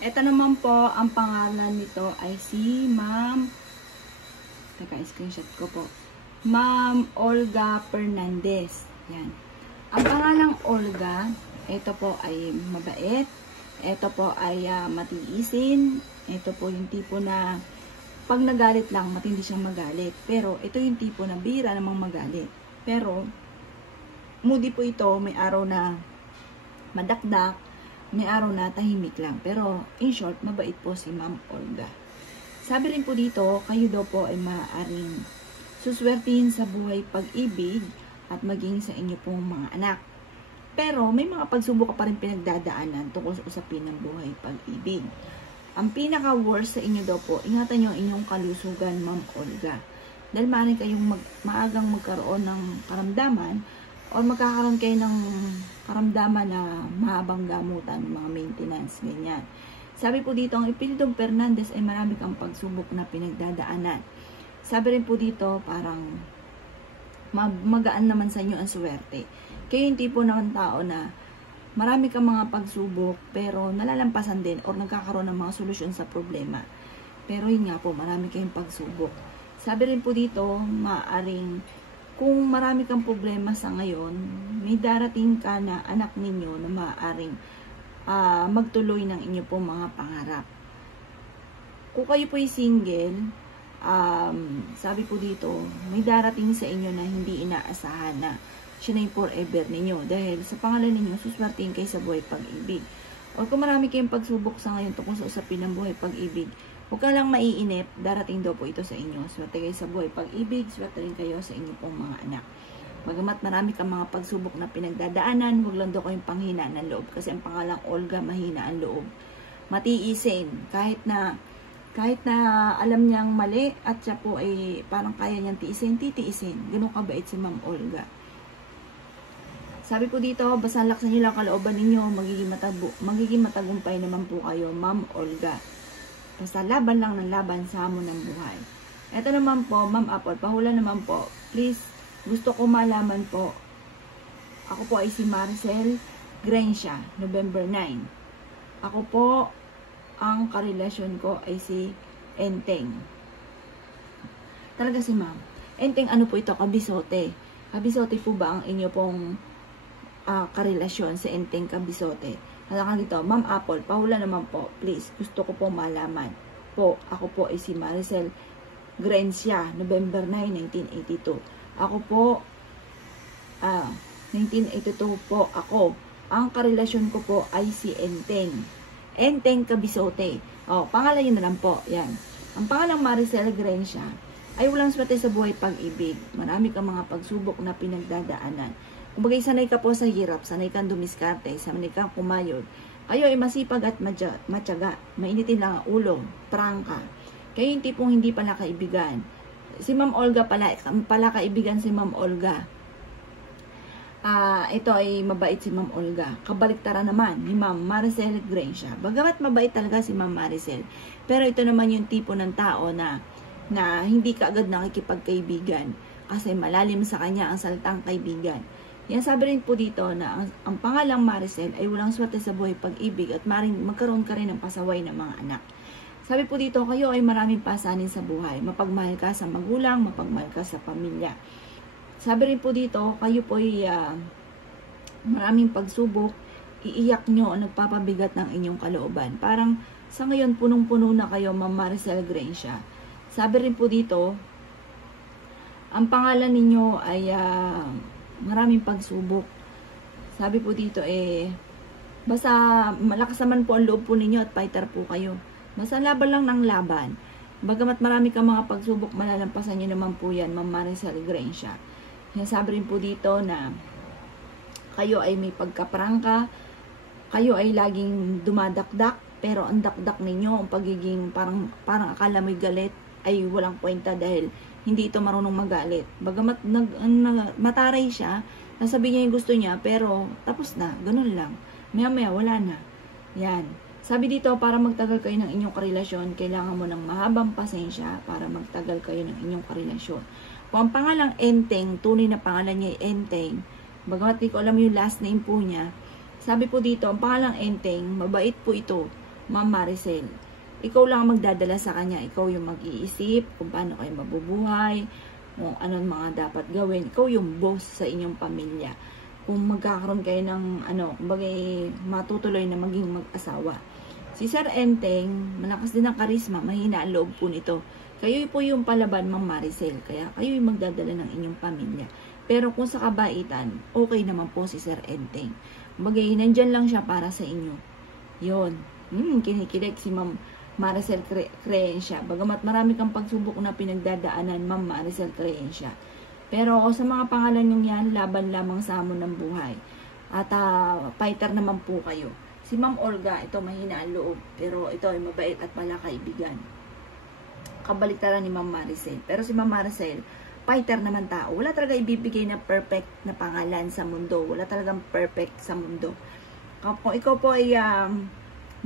Ito naman po, ang pangalan nito ay si Ma'am, teka, screenshot ko po. Ma'am Olga Fernandez. Yan. Ang pangalang Olga, ito po ay mabait. Ito po ay matiisin. Ito po yung tipo na pag nagalit lang, matindi siyang magalit. Pero ito yung tipo na bira namang magalit. Pero moody po ito, may araw na madakdak, may araw na tahimik lang. Pero in short, mabait po si Ma'am Olga. Sabi rin po dito, kayo daw po ay maaaring suswertihin sa buhay pag-ibig at maging sa inyo pong mga anak. Pero may mga pagsubok ka pa rin pinagdadaanan tungkol sa usapin ng buhay pag-ibig. Ang pinaka-worst sa inyo daw po, ingatan nyo ang inyong kalusugan, Ma'am Olga. Dahil maaaring kayong maagang magkaroon ng karamdaman o magkakaroon kayo ng karamdaman na mahabang gamutan, mga maintenance, ganyan. Sabi po dito, ang Ipildong Fernandez ay marami kang pagsubok na pinagdadaanan. Sabi rin po dito, parang magaan naman sa inyo ang swerte. Kayo yung tipo ng tao na marami kang mga pagsubok pero nalalampasan din or nagkakaroon ng mga solusyon sa problema. Pero yun nga po, marami kayong pagsubok. Sabi rin po dito, maaring kung marami kang problema sa ngayon, may darating ka na anak ninyo na maaring magtuloy ng inyo pong mga pangarap. Kung kayo po ay single, sabi po dito, may darating sa inyo na hindi inaasahan na siya na yung forever ninyo. Dahil sa pangalan ninyo, suswertihin kayo sa buhay pag-ibig. O kung marami kayong pagsubok sa ngayon tungkol sa usapin ng buhay pag-ibig, huwag ka lang maiinip, darating daw po ito sa inyo. Swerte kayo sa buhay pag-ibig, swerte rin kayo sa inyo pong mga anak. Bagamat marami kang mga pagsubok na pinagdadaanan, huwag lang daw kayong panghina ng loob. Kasi ang pangalang Olga, mahina ang loob. Matiisin, kahit na alam niyang mali at siya po ay parang kaya niyang tiisin, titiisin. Ganun kabait si Ma'am Olga. Sabi po dito, basta laksan niyo lang kalooban ninyo, magiging matagumpay naman po kayo, Ma'am Olga. Basta laban lang ng laban sa hamon ng buhay. Ito naman po, Ma'am Apple, pahula naman po. Please, gusto ko malaman po. Ako po ay si Maricel Grancia, November 9. Ako po, ang karelasyon ko ay si Enteng. Talaga si Ma'am. Enteng, ano po ito? Kabisote. Kabisote po ba ang inyo pong karelasyon sa Enteng Kabisote? Halakan dito, Ma'am Apple, pahula naman po. Please, gusto ko po malaman. Po, ako po ay si Maricel Grancia, November 9, 1982. Ako po, 1982 po ako. Ang karelasyon ko po ay si Enteng. Enteng Kabisote. O, pangalan yun na lang po. Yan. Ang pangalang Maricel Grancia ay walang swerte sa buhay pag-ibig. Marami kang mga pagsubok na pinagdadaanan. Kung bagay sanay ka po sa hirap, sanay kang dumiskarte, sanay kang kumayod, kayo ay masipag at matyaga. Mainitin lang ang ulo, prangka. Kayo yung tipong hindi pala kaibigan. Si Ma'am Olga pala kaibigan si Ma'am Olga. Ito ay mabait si Ma'am Olga. Kabaliktaran naman ni Ma'am Maricel Grancia. Bagamat mabait talaga si Ma'am Maricel, pero ito naman yung tipo ng tao na hindi ka agad nakikipagkaibigan kasi malalim sa kanya ang salitang kaibigan. Yan, sabi rin po dito na ang pangalang Maricel ay walang swerte sa buhay pag-ibig at maring magkaroon ka rin ng pasaway ng mga anak. Sabi po dito, kayo ay maraming pasanin sa buhay. Mapagmahal ka sa magulang, mapagmahal ka sa pamilya. Sabi rin po dito, kayo po ay maraming pagsubok, iiyak nyo ang nagpapabigat ng inyong kalooban. Parang sa ngayon, punong-puno na kayo, Ma'am Maricel Grancia. Sabi rin po dito, ang pangalan ninyo ay maraming pagsubok. Sabi po dito, basta malakas naman po ang loob po ninyo at fighter po kayo. Basta laban lang ng laban. Bagamat marami kang mga pagsubok, malalampasan nyo naman po yan, Ma'am Maricel Grancia. Sabi rin po dito na kayo ay may pagkaprangka, kayo ay laging dumadakdak, pero ang dakdak ninyo, ang pagiging parang akala mo'y galit, ay walang kwenta dahil hindi ito marunong magalit. Bagamat mataray siya, nasabi niya yung gusto niya, pero tapos na, ganun lang. Maya-maya, wala na. Yan. Sabi dito, para magtagal kayo ng inyong karelasyon, kailangan mo ng mahabang pasensya para magtagal kayo ng inyong karelasyon. Kung ang pangalang Enteng, tunay na pangalan niya ay Enteng, bagamat di ko alam yung last name po niya, sabi po dito, ang pangalang Enteng, mabait po ito. Ma'am Maricel. Ikaw lang ang magdadala sa kanya. Ikaw yung mag-iisip kung paano kayo mabubuhay, kung anong mga dapat gawin. Ikaw yung boss sa inyong pamilya. Kung magkakaroon kayo ng kumbaga matutuloy na maging mag-asawa. Si Sir Enteng, malakas din ang karisma, mahina ang loob po nito. Kayo po yung palaban, Ma'am Maricel. Kaya kayo yung magdadala ng inyong pamilya. Pero kung sa kabaitan, okay naman po si Sir Enteng. Kumbaga, nandyan lang siya para sa inyo. Yun. Kinikilig si Ma'am Maricel Creencia. Bagamat marami kang pagsubok na pinagdadaanan, Ma'am Maricel Creencia. Pero sa mga pangalan nyo yan, laban lamang sa hamon ng buhay. At fighter naman po kayo. Si Ma'am Olga, ito mahina ang loob. Pero ito ay mabait at palakaibigan. Kabaliktaran ni Ma'am Maricel. Pero si Ma'am Maricel, fighter naman tao. Wala talaga ibibigay na perfect na pangalan sa mundo. Wala talagang perfect sa mundo. Kung ikaw po ay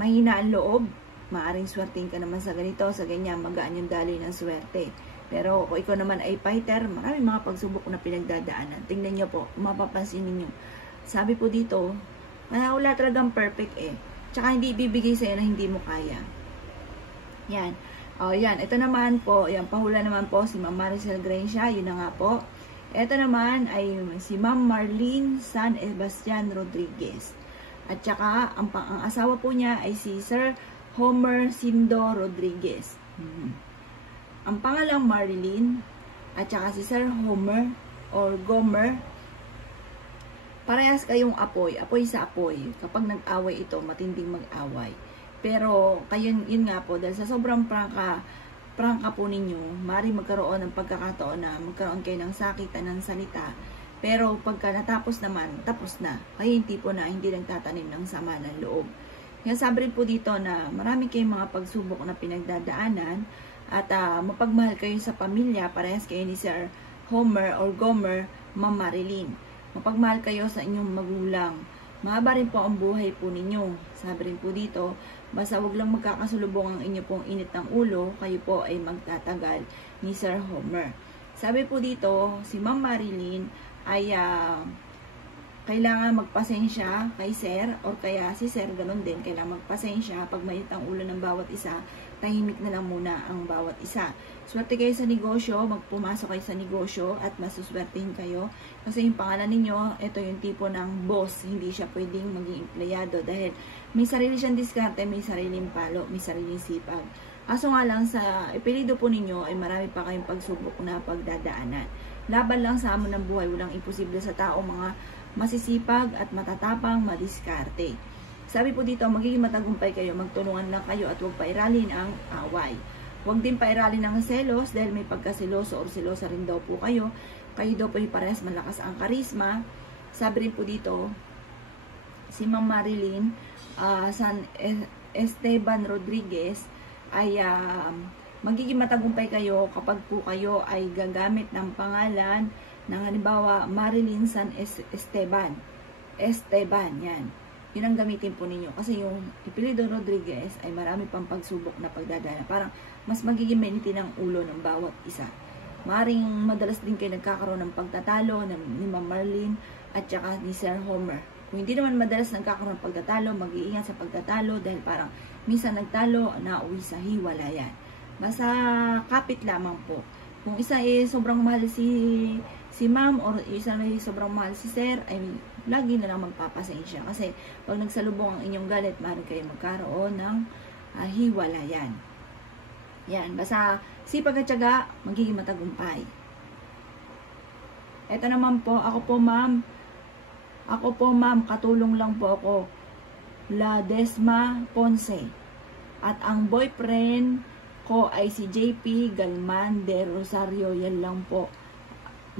mahina ang loob, maaring swerting ka naman sa ganito, sa ganyan, magaan yung daloy ng swerte. Pero kung ikaw naman ay fighter, marami mga pagsubok na pinagdadaanan. Tingnan nyo po, mapapansin ninyo. Sabi po dito, wala talagang perfect eh. Tsaka hindi ibibigay sa'yo na hindi mo kaya. Yan. Yan. Ito naman po, yan, pahula naman po si Ma'am Maricel Creencia. Yun na nga po. Ito naman ay si Ma'am Marlene San Sebastian Rodriguez. At tsaka, ang asawa po niya ay si Sir Homer Sindo Rodriguez. Ang pangalang Marilyn at tsaka si Sir Homer or Gomer, parehas kayong apoy. Apoy sa apoy. Kapag nag-away ito, matinding mag-away. Pero, kayo, yun nga po, dahil sa sobrang prangka po ninyo, maaaring magkaroon ng pagkakataon na magkaroon kayo ng sakitan ng salita. Pero, pagka natapos naman, tapos na. Kayo yung tipo na hindi nagtatanim ng sama ng loob. Kaya sabi rin po dito na marami kayong mga pagsubok na pinagdadaanan at mapagmahal kayo sa pamilya, parehas kayo ni Sir Homer or Gomer, Ma'am Marilyn. Mapagmahal kayo sa inyong magulang. Mahaba rin po ang buhay po ninyo. Sabi rin po dito, basta wag lang magkakasulubong ang inyo pong init ng ulo, kayo po ay magtatagal ni Sir Homer. Sabi po dito, si Ma'am Marilyn ay kailangan magpasensya kay Sir, or kaya si Sir, ganun din, kailangan magpasensya. Pag mainit ang ulo ng bawat isa, tahimik na lang muna ang bawat isa. Swerte kayo sa negosyo, magpumasok kayo sa negosyo, at masuswertehin kayo. Kasi yung pangalan ninyo, ito yung tipo ng boss, hindi siya pwedeng maging empleyado. Dahil may sarili siyang diskarte, may sariling palo, may sariling sipag. Kaso nga lang, sa ipilido po ninyo, ay marami pa kayong pagsubok na pagdadaanan. Laban lang sa hamon ng buhay, walang imposible sa tao, mga masisipag at matatapang, madiskarte. Sabi po dito, magiging matagumpay kayo, magtulungan lang kayo at huwag pairalin ang away. Huwag din pairalin ng selos dahil may pagkasiloso or silosa rin daw po kayo. Kayo daw po ay parehas malakas ang karisma. Sabi rin po dito, si Ma'am Marilyn San Esteban Rodriguez ay magiging matagumpay kayo kapag po kayo ay gagamit ng pangalan ng halimbawa Marilyn San Esteban. Esteban, yan. Yun ang gamitin po ninyo. Kasi yung Ipilido Rodriguez ay marami pang pagsubok na pagdadala. Parang mas magiging mainitin ang ulo ng bawat isa. Maring madalas din kayo nagkakaroon ng pagtatalo ni Ma'am Marlene at saka ni Sir Homer. Kung hindi naman madalas nagkakaroon ng pagtatalo, mag-iingat sa pagtatalo dahil parang minsan nagtalo, nauwi sa hiwalayan. Basta kapit lamang po. Kung isa ay sobrang mahal si ma'am or isa ay sobrang mahal si sir, ay lagi na lang magpapasensya. Kasi pag nagsalubong ang inyong galit, maaaring kayo magkaroon ng hiwalayan. Yan. Basta sipag at tiyaga, magiging matagumpay. Ito naman po, ako po ma'am, katulong lang po ako. La Desma Ponce. At ang boyfriend ko ay si JP Galman de Rosario. Yan lang po.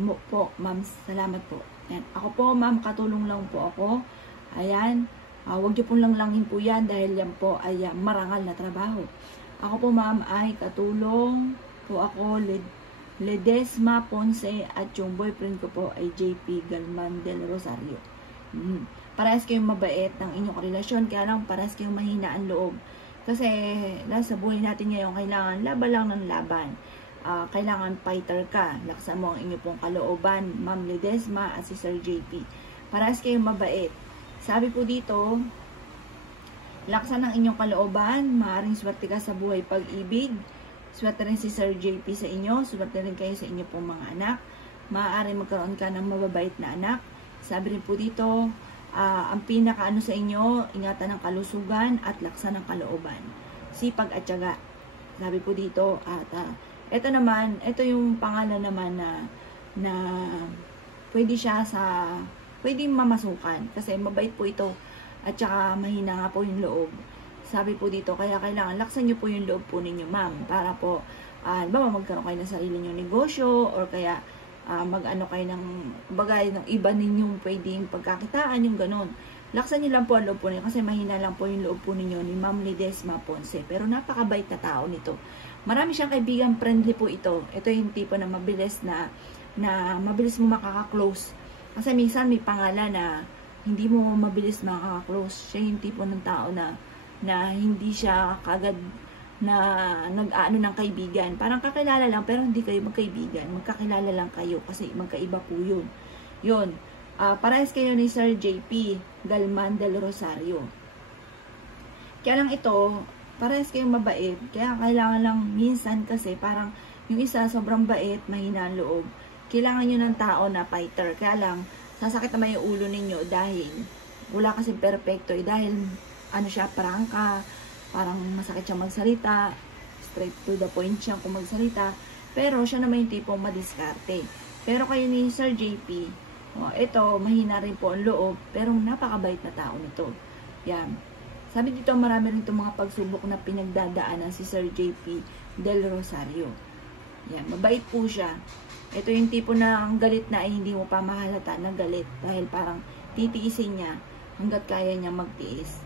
Ma'am, salamat po. Ayan. Ako po ma'am, katulong lang po ako. Ayan. Huwag niyo pong langlangin po yan dahil yan po ay marangal na trabaho. Ako po ma'am ay katulong po ako, Ledesma Ponce, at yung boyfriend ko po ay JP Galman del Rosario. Parehas kayong mabait ng inyong relasyon, kaya lang parehas kayong mahina ang loob. Kasi sa buhay natin ngayon, kailangan laban lang ng laban. Kailangan fighter ka. Laksan mo ang inyong pong kalooban, Ma'am Ledesma at si Sir JP. Parehas kayong mabait. Sabi po dito, Laksan ng inyong kalooban, maaaring swerte ka sa buhay pag-ibig. Swerte rin si Sir JP sa inyo, swerte rin kayo sa inyo pong mga anak. Maaaring magkaroon ka ng mababait na anak. Sabi rin po dito, ang pinakaano sa inyo, ingatan ng kalusugan at laksan ng kalooban. Sipag at tiyaga. Sabi po dito, at ito naman, ito yung pangalan naman na pwede siya sa, pwedeng mamasukan. Kasi mabait po ito. At saka mahina nga po yung loob. Sabi po dito, kaya kailangan laksan nyo po yung loob po ninyo, ma'am. Para po, magkaroon kayo ng sarili nyong negosyo, or kaya mag-ano kayo ng bagay ng iba ninyong pwedeng pagkakitaan, yung ganon. Laksan nyo lang po ang loob po ninyo, kasi mahina lang po yung loob po ninyo ni Ma'am Ledesma Ponce. Pero napakabait na tao nito. Marami siyang kaibigan, friendly po ito. Ito yung tipo na mabilis na mabilis mo makaka-close. Kasi minsan may pangalan na hindi mo mabilis makaka-close. Siya yung tipo ng tao na hindi siya kagad na nag-aano ng kaibigan. Parang kakilala lang, pero hindi kayo magkaibigan. Magkakilala lang kayo kasi magkaiba po yun. Yun. Parehas kayo ni Sir JP Galman del Rosario. Kaya lang ito, parehas kayong mabait. Kaya kailangan lang minsan kasi parang yung isa sobrang bait, mahina ang loob. Kailangan nyo ng tao na fighter. Kaya lang, sasakit naman yung ulo ninyo dahil wala kasi perfecto dahil ano siya, prangka, parang masakit siya magsalita, straight to the point siya kung magsalita, pero siya naman yung tipong madiskarte. Pero kayo ni Sir JP, ito, mahina rin po ang loob, pero napakabait na tao nito. Yan. Sabi dito, marami rin itong mga pagsubok na pinagdadaanan si Sir JP del Rosario. Yan, mabait po siya. Ito yung tipo na ang galit na ay hindi mo pa mahalata na galit dahil parang titiisin niya hanggat kaya niya magtiis.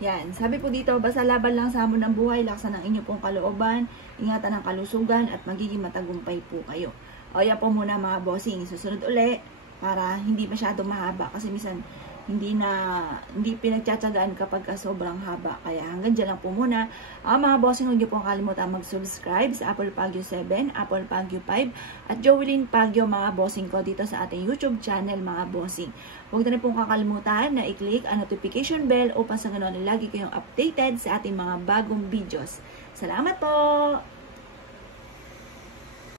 Yan. Sabi po dito, basta laban lang sa hamon ng buhay, laksan ng inyo pong kalooban, ingatan ang kalusugan at magiging matagumpay po kayo. O yan po muna mga bossing. Susunod uli para hindi masyado mahaba kasi minsan hindi pinagtsatsagaan kapag sobrang haba. Kaya hanggang dyan lang po muna. Mga bossing, huwag niyo pong kalimutan mag-subscribe sa Apple Pagyo 7, Apple Pagyo 5, at Joelyn Pagyo mga bossing ko dito sa ating YouTube channel mga bossing. Huwag na rin pong kakalimutan na i-click ang notification bell upang sa ganoon lagi kayong updated sa ating mga bagong videos. Salamat po!